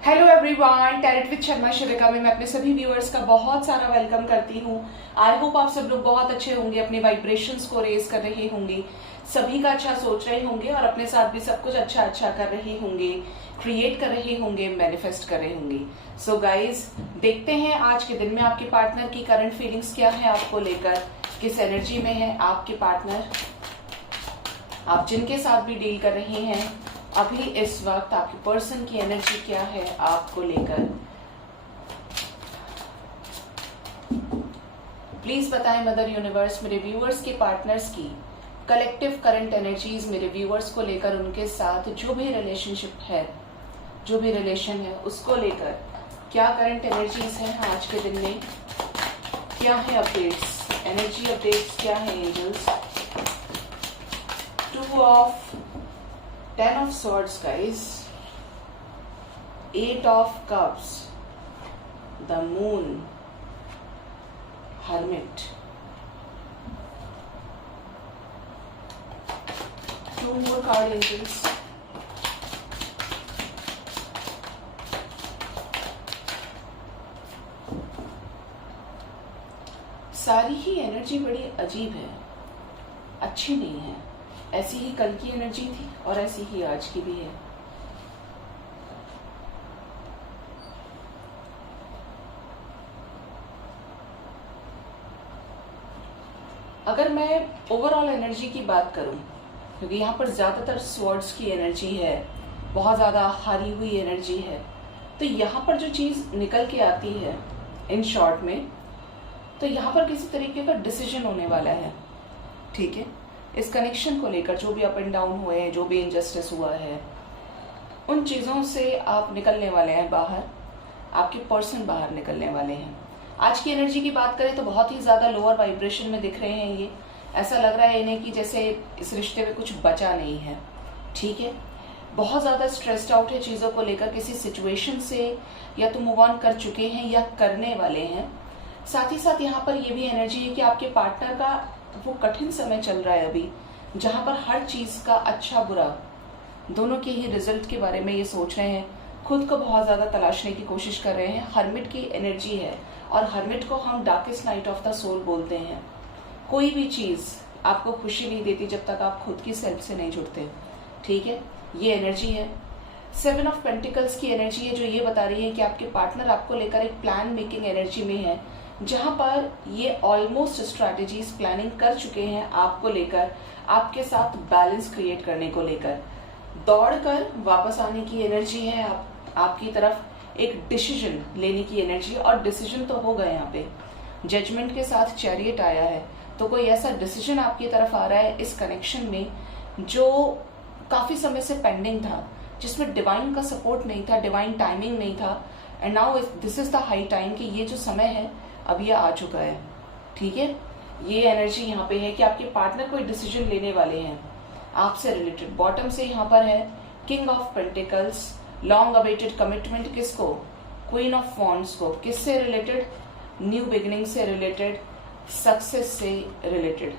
Hello everyone, talent with Sharma Shivika में मैं अपने सभी व्यूअर्स का बहुत सारा वेलकम करती हूँ। आई होप आप सब लोग बहुत अच्छे होंगे, अपने वाइब्रेशंस को रेज कर रहे होंगे, सभी का अच्छा सोच रहे होंगे और अपने साथ भी सब कुछ अच्छा अच्छा कर रहे होंगे, क्रिएट कर रहे होंगे, मैनिफेस्ट कर रहे होंगे। सो गाइज, देखते हैं आज के दिन में आपके पार्टनर की करंट फीलिंग्स क्या है, आपको लेकर किस एनर्जी में है आपके पार्टनर। आप जिनके साथ भी डील कर रहे हैं अभी इस वक्त आपके पर्सन की एनर्जी क्या है आपको लेकर, प्लीज बताएं मदर यूनिवर्स। मेरे व्यूअर्स के पार्टनर्स की कलेक्टिव करंट एनर्जीज मेरे व्यूअर्स को लेकर, उनके साथ जो भी रिलेशनशिप है, जो भी रिलेशन है उसको लेकर क्या करंट एनर्जीज हैं आज के दिन में, क्या है अपडेट्स, एनर्जी अपडेट्स क्या है angels. 2 of 10 of swords guys, 8 of cups, the moon, hermit, 2 more card angels, सारी ही एनर्जी बड़ी अजीब है, अच्छी नहीं है। ऐसी ही कल की एनर्जी थी और ऐसी ही आज की भी है। अगर मैं ओवरऑल एनर्जी की बात करूं, क्योंकि यहाँ पर ज्यादातर स्वॉर्ड्स की एनर्जी है, बहुत ज्यादा हारी हुई एनर्जी है, तो यहाँ पर जो चीज निकल के आती है इन शॉर्ट में, तो यहाँ पर किसी तरीके का डिसीजन होने वाला है। ठीक है, इस कनेक्शन को लेकर जो भी अप एंड डाउन हुए हैं, जो भी इनजस्टिस हुआ है, उन चीजों से आप निकलने वाले हैं बाहर, आपके पर्सन बाहर निकलने वाले हैं। आज की एनर्जी की बात करें तो बहुत ही ज्यादा लोअर वाइब्रेशन में दिख रहे हैं ये। ऐसा लग रहा है इन्हें कि जैसे इस रिश्ते में कुछ बचा नहीं है। ठीक है, बहुत ज्यादा स्ट्रेस्ड आउट है चीजों को लेकर, किसी सिचुएशन से या तो मूव ऑन कर चुके हैं या करने वाले हैं। साथ ही साथ यहाँ पर ये भी एनर्जी है कि आपके पार्टनर का वो कठिन समय चल रहा है अभी, जहां पर हर चीज का अच्छा बुरा दोनों के ही रिजल्ट के बारे में ये सोच रहे हैं, खुद को बहुत ज्यादा तलाशने की कोशिश कर रहे हैं। हर्मिट की एनर्जी है और हर्मिट को हम darkest night of the soul बोलते हैं। कोई भी चीज आपको खुशी नहीं देती जब तक आप खुद की सेल्फ से नहीं जुड़ते। ठीक है, ये एनर्जी है। 7 ऑफ पेंटिकल्स की एनर्जी है, जो ये बता रही है कि आपके पार्टनर आपको लेकर एक प्लान मेकिंग एनर्जी में है, जहां पर ये ऑलमोस्ट स्ट्रैटेजीज प्लानिंग कर चुके हैं आपको लेकर, आपके साथ बैलेंस क्रिएट करने को लेकर। दौड़कर वापस आने की एनर्जी है आपकी तरफ, एक डिसीजन लेने की एनर्जी, और डिसीजन तो होगा। यहाँ पे जजमेंट के साथ चैरियट आया है, तो कोई ऐसा डिसीजन आपकी तरफ आ रहा है इस कनेक्शन में जो काफी समय से पेंडिंग था, जिसमें डिवाइन का सपोर्ट नहीं था, डिवाइन टाइमिंग नहीं था। And now this is the high time कि ये जो समय है अब ये आ चुका है। ठीक है, ये एनर्जी यहाँ पे है कि आपके पार्टनर कोई डिसीजन लेने वाले हैं आपसे रिलेटेड। बॉटम से यहाँ पर है king of pentacles, long awaited commitment, किसको? क्वीन ऑफ वॉन्ड्स को। किससे रिलेटेड? न्यू बिगिनिंग से रिलेटेड, सक्सेस से रिलेटेड।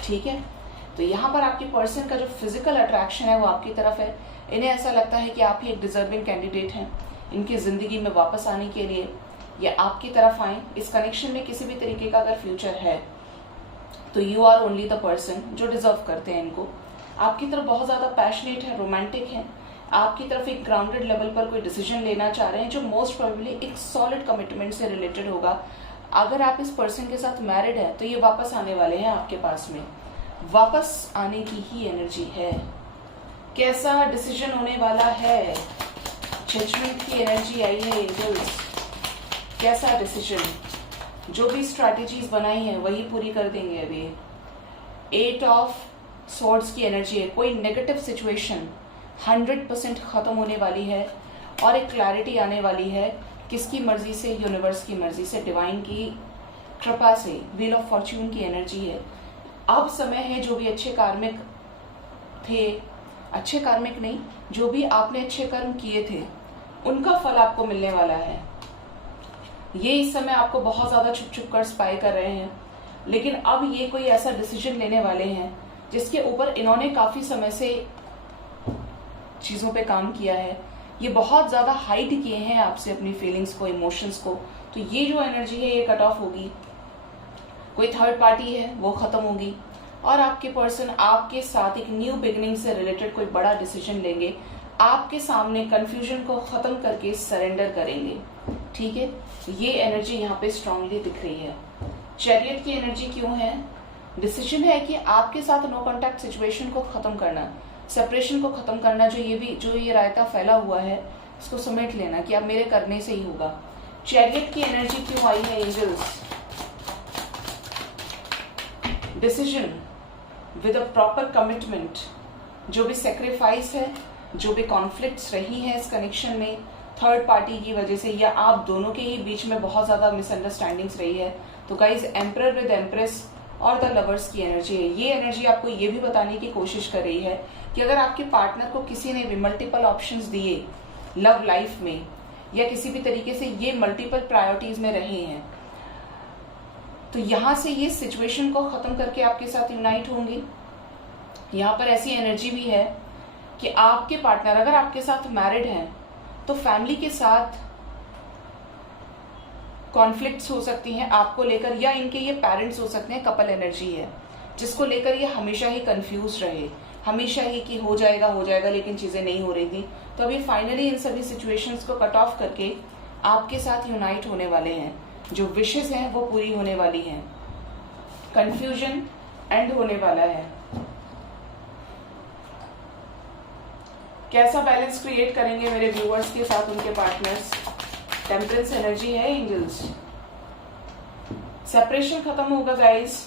ठीक है, तो यहाँ पर आपके पर्सन का जो फिजिकल अट्रैक्शन है वो आपकी तरफ है। इन्हें ऐसा लगता है कि आप ही एक डिजर्विंग कैंडिडेट हैं इनकी जिंदगी में वापस आने के लिए, या आपकी तरफ आए। इस कनेक्शन में किसी भी तरीके का अगर फ्यूचर है तो you are only the person जो डिजर्व करते हैं इनको। आपकी तरफ बहुत ज्यादा पैशनेट है, रोमांटिक है, आपकी तरफ एक ग्राउंडेड लेवल पर कोई डिसीजन लेना चाह रहे हैं, जो मोस्ट प्रोबेबली एक सॉलिड कमिटमेंट से रिलेटेड होगा। अगर आप इस पर्सन के साथ मैरिड है तो ये वापस आने वाले हैं आपके पास में, वापस आने की ही एनर्जी है। कैसा डिसीजन होने वाला है? जजमेंट की एनर्जी आई है एंजल्स। कैसा डिसीजन? जो भी स्ट्रैटेजीज बनाई है वही पूरी कर देंगे अभी। 8 ऑफ स्वॉर्ड्स की एनर्जी है, कोई नेगेटिव सिचुएशन 100% खत्म होने वाली है और एक क्लैरिटी आने वाली है। किसकी मर्जी से? यूनिवर्स की मर्जी से, डिवाइन की कृपा से, व्हील ऑफ फॉर्च्यून की एनर्जी है। अब समय है, जो भी अच्छे कार्मिक थे, अच्छे कार्मिक नहीं, जो भी आपने अच्छे कर्म किए थे उनका फल आपको मिलने वाला है। ये इस समय आपको बहुत ज्यादा छुप छुप कर स्पाई कर रहे हैं, लेकिन अब ये कोई ऐसा डिसीजन लेने वाले हैं जिसके ऊपर इन्होंने काफी समय से चीजों पे काम किया है, ये बहुत ज्यादा हाइड किए हैं आपसे अपनी फीलिंग्स को, इमोशंस को, तो ये जो एनर्जी है ये कट ऑफ होगी। कोई थर्ड पार्टी है वो खत्म होगी और आपके पर्सन आपके साथ एक न्यू बिगिनिंग से रिलेटेड कोई बड़ा डिसीजन लेंगे, आपके सामने कंफ्यूजन को खत्म करके सरेंडर करेंगे। ठीक है, ये एनर्जी यहाँ पे स्ट्रांगली दिख रही है। चैरियट की एनर्जी क्यों है? डिसीजन है कि आपके साथ नो कॉन्टैक्ट सिचुएशन को खत्म करना, सेपरेशन को खत्म करना, जो ये रायता फैला हुआ है इसको समेट लेना कि अब मेरे करने से ही होगा। चैरियट की एनर्जी क्यों आई है angels? Decision with a proper commitment, जो भी सेक्रीफाइस है, जो भी कॉन्फ्लिक्ट्स रही है इस कनेक्शन में थर्ड पार्टी की वजह से या आप दोनों के ही बीच में बहुत ज्यादा मिसअंडरस्टैंडिंग्स रही है, तो गाइज एम्परर विद एम्प्रेस और द लवर्स की एनर्जी है। ये एनर्जी आपको ये भी बताने की कोशिश कर रही है कि अगर आपके पार्टनर को किसी ने भी मल्टीपल ऑप्शंस दिए लव लाइफ में या किसी भी तरीके से ये मल्टीपल प्रायोरिटीज में रहे हैं, तो यहां से ये सिचुएशन को खत्म करके आपके साथ यूनाइट होंगी। यहां पर ऐसी एनर्जी भी है कि आपके पार्टनर अगर आपके साथ मैरिड हैं तो फैमिली के साथ कॉन्फ्लिक्ट्स हो सकती हैं आपको लेकर, या इनके ये पेरेंट्स हो सकते हैं, कपल एनर्जी है जिसको लेकर ये हमेशा ही कंफ्यूज रहे, हमेशा ही कि हो जाएगा लेकिन चीजें नहीं हो रही थी। तो अभी फाइनली इन सभी सिचुएशंस को कट ऑफ करके आपके साथ यूनाइट होने वाले हैं। जो विशेस हैं वो पूरी होने वाली हैं, कंफ्यूजन एंड होने वाला है। कैसा बैलेंस क्रिएट करेंगे मेरे व्यूअर्स के साथ उनके पार्टनर्स? टेम्परेंस एनर्जी है एंजल्स। सेपरेशन खत्म होगा गाइस,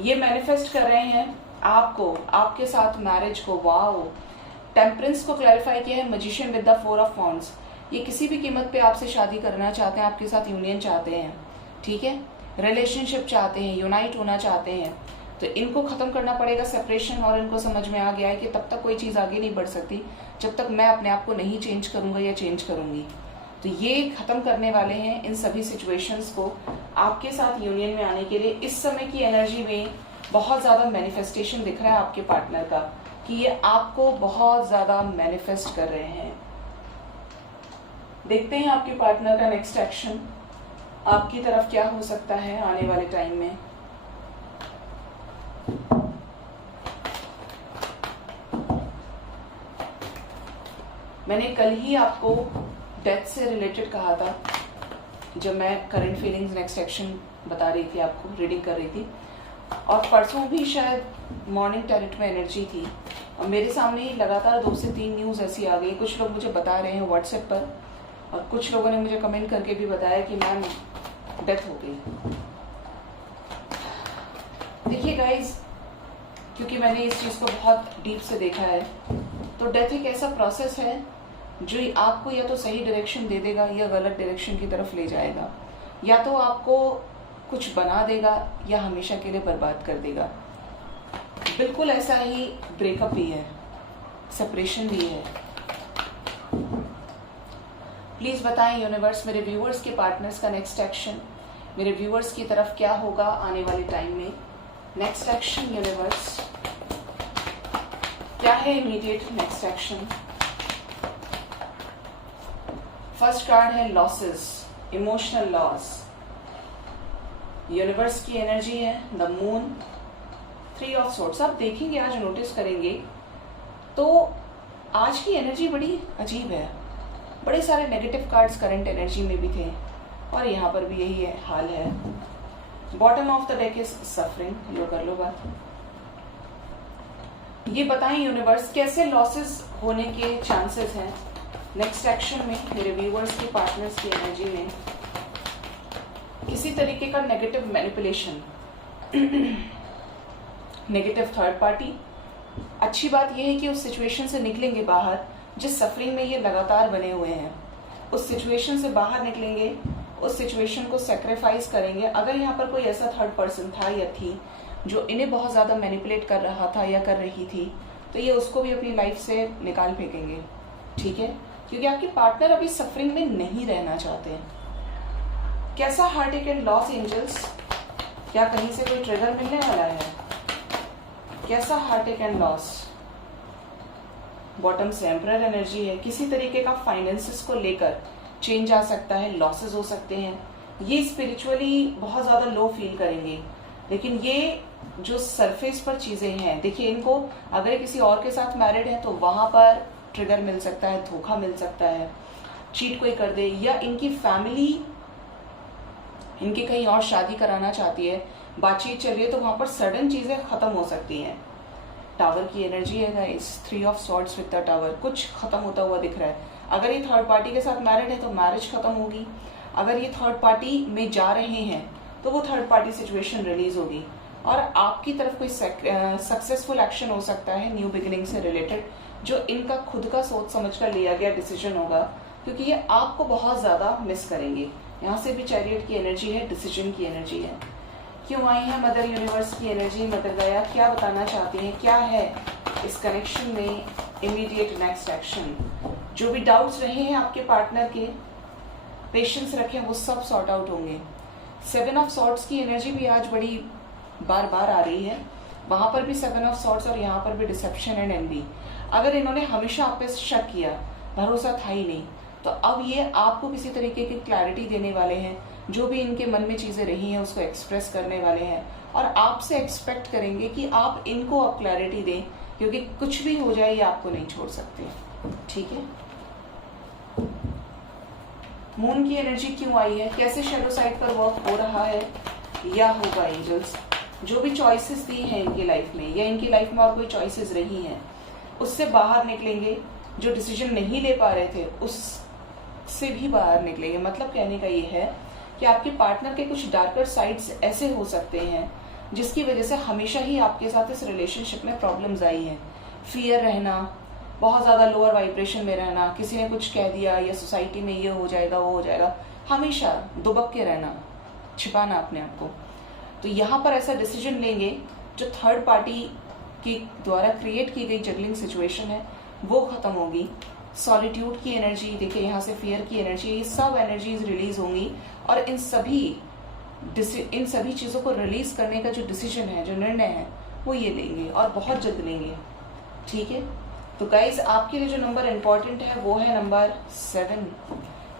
ये मैनिफेस्ट कर रहे हैं आपको, आपके साथ मैरिज को। वाओ, टेम्परेंस को क्लैरिफाई किया है magician with the 4 of wands. ये किसी भी कीमत पे आपसे शादी करना चाहते हैं, आपके साथ यूनियन चाहते हैं, ठीक है, रिलेशनशिप चाहते हैं, यूनाइट होना चाहते हैं, तो इनको खत्म करना पड़ेगा सेपरेशन। और इनको समझ में आ गया है कि तब तक कोई चीज आगे नहीं बढ़ सकती जब तक मैं अपने आप को नहीं चेंज करूंगा या चेंज करूंगी। तो ये खत्म करने वाले हैं इन सभी सिचुएशंस को आपके साथ यूनियन में आने के लिए। इस समय की एनर्जी में बहुत ज्यादा मैनिफेस्टेशन दिख रहा है आपके पार्टनर का कि ये आपको बहुत ज्यादा मैनिफेस्ट कर रहे हैं। देखते हैं आपके पार्टनर का नेक्स्ट एक्शन आपकी तरफ क्या हो सकता है आने वाले टाइम में। मैंने कल ही आपको डेथ से रिलेटेड कहा था जब मैं करंट फीलिंग्स नेक्स्ट एक्शन बता रही थी, आपको रीडिंग कर रही थी, और परसों भी शायद मॉर्निंग टैरेट में एनर्जी थी और मेरे सामने ही लगातार 2 से 3 न्यूज ऐसी आ गई। कुछ लोग मुझे बता रहे हैं व्हाट्सएप पर और कुछ लोगों ने मुझे कमेंट करके भी बताया कि मैम डेथ हो गई। देखिए गाइज, क्योंकि मैंने इस चीज को बहुत डीप से देखा है, तो डेथ एक ऐसा प्रोसेस है जो आपको या तो सही डायरेक्शन दे देगा या गलत डायरेक्शन की तरफ ले जाएगा, या तो आपको कुछ बना देगा या हमेशा के लिए बर्बाद कर देगा। बिल्कुल ऐसा ही ब्रेकअप भी है, सेपरेशन भी है। प्लीज बताएं यूनिवर्स, मेरे व्यूअर्स के पार्टनर्स का नेक्स्ट एक्शन मेरे व्यूअर्स की तरफ क्या होगा आने वाले टाइम में। नेक्स्ट एक्शन यूनिवर्स क्या है? Immediate next action. First card है लॉसेस, इमोशनल लॉस। यूनिवर्स की एनर्जी है द मून, 3 ऑफ सोर्ड्स। आप देखेंगे, आज नोटिस करेंगे तो आज की एनर्जी बड़ी अजीब है। बड़े सारे नेगेटिव कार्ड्स करंट एनर्जी में भी थे और यहाँ पर भी यही हाल है। Bottom of the deck is suffering. लो कर लो बात। ये बताएं यूनिवर्स कैसे लॉसेस होने के चांसेस हैं नेक्स्ट एक्शन में मेरे व्यूअर्स के पार्टनर्स की एनर्जी में। किसी तरीके का negative manipulation, negative third party. अच्छी बात यह है कि उस सिचुएशन से निकलेंगे बाहर जिस सफरिंग में ये लगातार बने हुए हैं। उस सिचुएशन से बाहर निकलेंगे, उस सिचुएशन को सेक्रीफाइस करेंगे। अगर यहाँ पर कोई ऐसा थर्ड पर्सन था या थी जो इन्हें बहुत ज्यादा मैनिपुलेट कर रहा था या कर रही थी, तो ये उसको भी अपनी लाइफ से निकाल फेंकेंगे, ठीक है, क्योंकि आपके पार्टनर अभी सफरिंग में नहीं रहना चाहते। कैसा heart attack and Los Angeles? क्या कहीं से कोई ट्रिगर मिलने वाला है? कैसा heart attack and loss? Bottom से एम्परर एनर्जी है। किसी तरीके का फाइनेंसेस को लेकर चेंज आ सकता है, लॉसेस हो सकते हैं। ये स्पिरिचुअली बहुत ज्यादा लो फील करेंगे, लेकिन ये जो सरफेस पर चीजें हैं, देखिए इनको अगर किसी और के साथ मैरिड है तो वहां पर ट्रिगर मिल सकता है, धोखा मिल सकता है, चीट कोई कर दे, या इनकी फैमिली इनकी कहीं और शादी कराना चाहती है, बातचीत चल रही है, तो वहां पर सडन चीजें खत्म हो सकती हैं। टावर की एनर्जी है guys, 3 of swords with the tower, कुछ खत्म होता हुआ दिख रहा है। अगर ये थर्ड पार्टी के साथ मैरिड है तो मैरिज खत्म होगी, अगर ये थर्ड पार्टी में जा रहे हैं तो वो थर्ड पार्टी सिचुएशन रिलीज होगी, और आपकी तरफ कोई सक्सेसफुल एक्शन हो सकता है न्यू बिगिनिंग से रिलेटेड, जो इनका खुद का सोच समझ कर लिया गया डिसीजन होगा, क्योंकि ये आपको बहुत ज्यादा मिस करेंगे। यहाँ से भी चैरियट की एनर्जी है, डिसीजन की एनर्जी है। क्यों आई है मदर यूनिवर्स की एनर्जी, मदर गया क्या बताना चाहती हैं, क्या है इस कनेक्शन में इमीडिएट नेक्स्ट एक्शन। जो भी डाउट्स रहे हैं आपके पार्टनर के, पेशेंस रखें, वो सब सॉर्ट आउट होंगे। 7 ऑफ सॉर्ट्स की एनर्जी भी आज बड़ी बार बार आ रही है, वहां पर भी 7 ऑफ सॉर्ट्स और यहाँ पर भी डिसेप्शन एंड एनवी। अगर इन्होंने हमेशा आप पे शक किया, भरोसा था ही नहीं, तो अब ये आपको किसी तरीके की क्लैरिटी देने वाले हैं। जो भी इनके मन में चीजें रही हैं उसको एक्सप्रेस करने वाले हैं, और आपसे एक्सपेक्ट करेंगे कि आप इनको अब क्लैरिटी दें, क्योंकि कुछ भी हो जाए ये आपको नहीं छोड़ सकते। ठीक है। मून की एनर्जी क्यों आई है, कैसे शैडो साइड पर वर्क हो रहा है या होगा एंजल्स। जो भी चॉइसेस दी हैं इनकी लाइफ में, या इनकी लाइफ में और कोई चॉइसेस रही हैं, उससे बाहर निकलेंगे। जो डिसीजन नहीं ले पा रहे थे उससे भी बाहर निकलेंगे। मतलब कहने का ये है कि आपके पार्टनर के कुछ डार्कर साइड्स ऐसे हो सकते हैं जिसकी वजह से हमेशा ही आपके साथ इस रिलेशनशिप में प्रॉब्लम्स आई हैं। फियर रहना, बहुत ज्यादा लोअर वाइब्रेशन में रहना, किसी ने कुछ कह दिया या सोसाइटी में ये हो जाएगा वो हो जाएगा, हमेशा दुबक के रहना, छिपाना अपने आप को। तो यहाँ पर ऐसा डिसीजन लेंगे जो थर्ड पार्टी के द्वारा क्रिएट की गई जगलिंग सिचुएशन है वो खत्म होगी। सॉलिट्यूड की एनर्जी देखिए, यहाँ से फियर की एनर्जी, ये सब एनर्जीज रिलीज होंगी, और इन सभी चीजों को रिलीज करने का जो डिसीजन है, जो निर्णय है, वो ये लेंगे और बहुत जल्द लेंगे। ठीक है। तो गाइज आपके लिए जो नंबर इंपॉर्टेंट है वो है नंबर 7।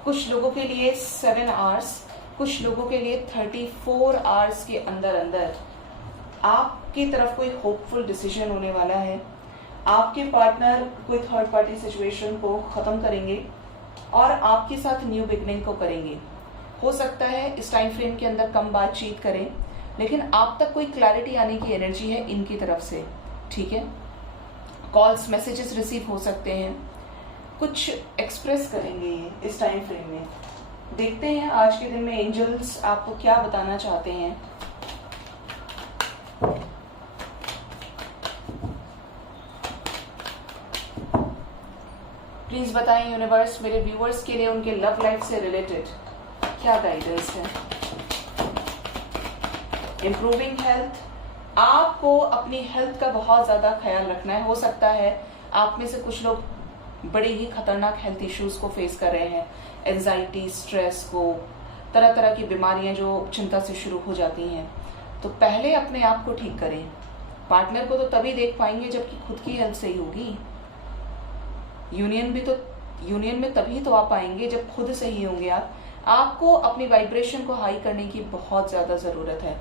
कुछ लोगों के लिए 7 आवर्स, कुछ लोगों के लिए 34 आवर्स के अंदर अंदर आपकी तरफ कोई होपफुल डिसीजन होने वाला है। आपके पार्टनर कोई थर्ड पार्टी सिचुएशन को खत्म करेंगे और आपके साथ न्यू बिगनिंग को करेंगे। हो सकता है इस टाइम फ्रेम के अंदर कम बातचीत करें, लेकिन आप तक कोई क्लैरिटी आने की एनर्जी है इनकी तरफ से। ठीक है। कॉल्स, मैसेजेस रिसीव हो सकते हैं, कुछ एक्सप्रेस करेंगे ये इस टाइम फ्रेम में। देखते हैं आज के दिन में एंजल्स आपको क्या बताना चाहते हैं। प्लीज बताएं यूनिवर्स मेरे व्यूअर्स के लिए उनके लव लाइफ से रिलेटेड क्या गाइडेंस है। इम्प्रूविंग हेल्थ, आपको अपनी हेल्थ का बहुत ज्यादा ख्याल रखना है। हो सकता है आप में से कुछ लोग बड़े ही खतरनाक हेल्थ इश्यूज को फेस कर रहे हैं, एंजाइटी, स्ट्रेस को, तरह तरह की बीमारियां जो चिंता से शुरू हो जाती हैं। तो पहले अपने आप को ठीक करें। पार्टनर को तो तभी देख पाएंगे जबकि खुद की हेल्थ सही होगी। यूनियन में तभी तो आप पाएंगे जब खुद सही होंगे। आपको अपनी वाइब्रेशन को हाई करने की बहुत ज्यादा जरूरत है।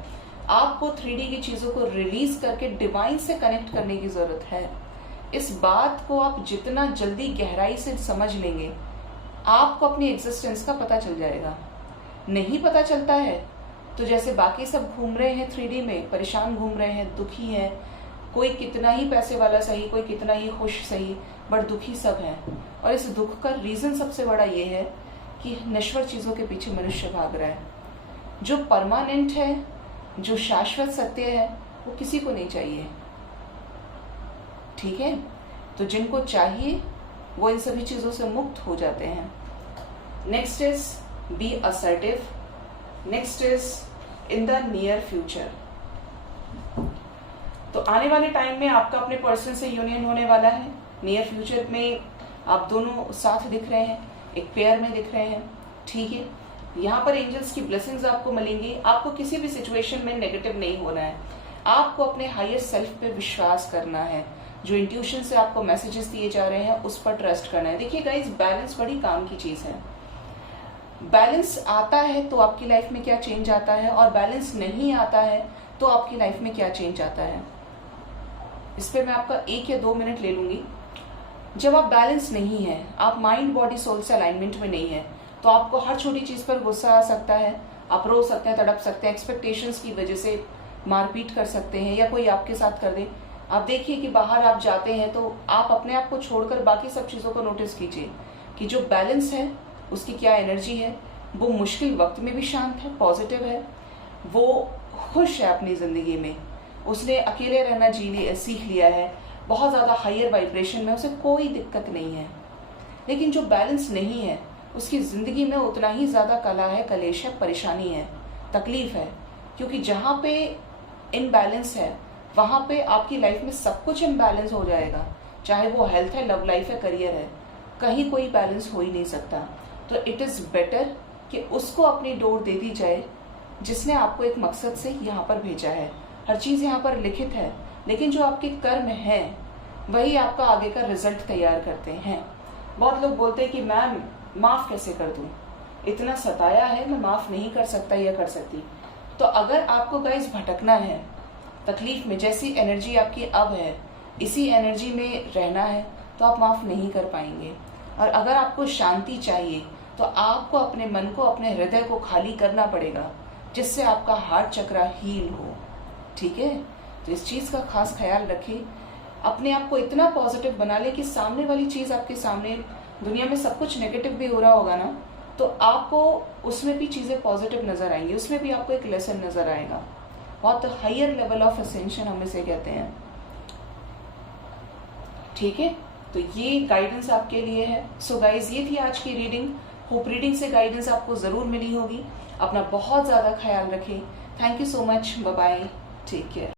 आपको 3D की चीजों को रिलीज करके डिवाइन से कनेक्ट करने की जरूरत है। इस बात को आप जितना जल्दी गहराई से समझ लेंगे, आपको अपनी एग्जिस्टेंस का पता चल जाएगा। नहीं पता चलता है तो जैसे बाकी सब घूम रहे हैं 3D में, परेशान घूम रहे हैं, दुखी हैं, कोई कितना ही पैसे वाला सही, कोई कितना ही खुश सही, बट दुखी सब हैं। और इस दुख का रीजन सबसे बड़ा ये है कि नश्वर चीजों के पीछे मनुष्य भाग रहा है। जो परमानेंट है, जो शाश्वत सत्य है, वो किसी को नहीं चाहिए। ठीक है। तो जिनको चाहिए वो इन सभी चीजों से मुक्त हो जाते हैं। Next is be assertive. Next is in the near future. तो आने वाले टाइम में आपका अपने पर्सन से यूनियन होने वाला है। नियर फ्यूचर में आप दोनों साथ दिख रहे हैं, एक पेयर में दिख रहे हैं। ठीक है। यहाँ पर एंजल्स की ब्लेसिंग्स आपको मिलेंगी। आपको किसी भी सिचुएशन में नेगेटिव नहीं होना है। आपको अपने हायर सेल्फ पे विश्वास करना है। जो इंट्यूशन से आपको मैसेजेस दिए जा रहे हैं उस पर ट्रस्ट करना है। देखिए गाइस, बैलेंस बड़ी काम की चीज है। बैलेंस आता है तो आपकी लाइफ में क्या चेंज आता है, और बैलेंस नहीं आता है तो आपकी लाइफ में क्या चेंज आता है। इस पे मैं आपका 1 या 2 मिनट ले लूंगी। जब आप बैलेंस नहीं है, आप माइंड बॉडी सोल से अलाइनमेंट में नहीं है, तो आपको हर छोटी चीज पर गुस्सा आ सकता है, आप रो सकते हैं, तड़प सकते हैं, एक्सपेक्टेशंस की वजह से मारपीट कर सकते हैं या कोई आपके साथ कर दे। आप देखिए कि बाहर आप जाते हैं तो आप अपने आप को छोड़कर बाकी सब चीज़ों को नोटिस कीजिए कि जो बैलेंस है उसकी क्या एनर्जी है। वो मुश्किल वक्त में भी शांत है, पॉजिटिव है, वो खुश है अपनी ज़िंदगी में, उसने अकेले रहना सीख लिया है, बहुत ज़्यादा हायर वाइब्रेशन में, उसे कोई दिक्कत नहीं है। लेकिन जो बैलेंस नहीं है उसकी ज़िंदगी में उतना ही ज़्यादा कला है, कलेश है, परेशानी है, तकलीफ है। क्योंकि जहाँ पे इनबैलेंस है वहाँ पे आपकी लाइफ में सब कुछ इम्बैलेंस हो जाएगा, चाहे वो हेल्थ है, लव लाइफ है, करियर है, कहीं कोई बैलेंस हो ही नहीं सकता। तो इट इज़ बेटर कि उसको अपनी डोर दे दी जाए जिसने आपको एक मकसद से यहाँ पर भेजा है। हर चीज़ यहाँ पर लिखित है, लेकिन जो आपके कर्म हैं वही आपका आगे का रिजल्ट तैयार करते हैं। बहुत लोग बोलते हैं कि मैम माफ़ कैसे कर दूँ, इतना सताया है, मैं माफ़ नहीं कर सकता या कर सकती। तो अगर आपको गाइस भटकना है, तकलीफ में जैसी एनर्जी आपकी अब है इसी एनर्जी में रहना है, तो आप माफ़ नहीं कर पाएंगे। और अगर आपको शांति चाहिए तो आपको अपने मन को, अपने हृदय को खाली करना पड़ेगा, जिससे आपका हार्ट चक्र हील हो। ठीक है, तो इस चीज़ का खास ख्याल रखें। अपने आप को इतना पॉजिटिव बना ले कि सामने वाली चीज़ आपके सामने, दुनिया में सब कुछ नेगेटिव भी हो रहा होगा ना, तो आपको उसमें भी चीज़ें पॉजिटिव नज़र आएंगी, उसमें भी आपको एक लेसन नज़र आएगा। बहुत हायर लेवल ऑफ असेंशन हम इसे कहते हैं। ठीक है, तो ये गाइडेंस आपके लिए है। सो गाइज, ये थी आज की रीडिंग। होप रीडिंग से गाइडेंस आपको ज़रूर मिली होगी। अपना बहुत ज़्यादा ख्याल रखें। Thank you so much, bye bye, take care.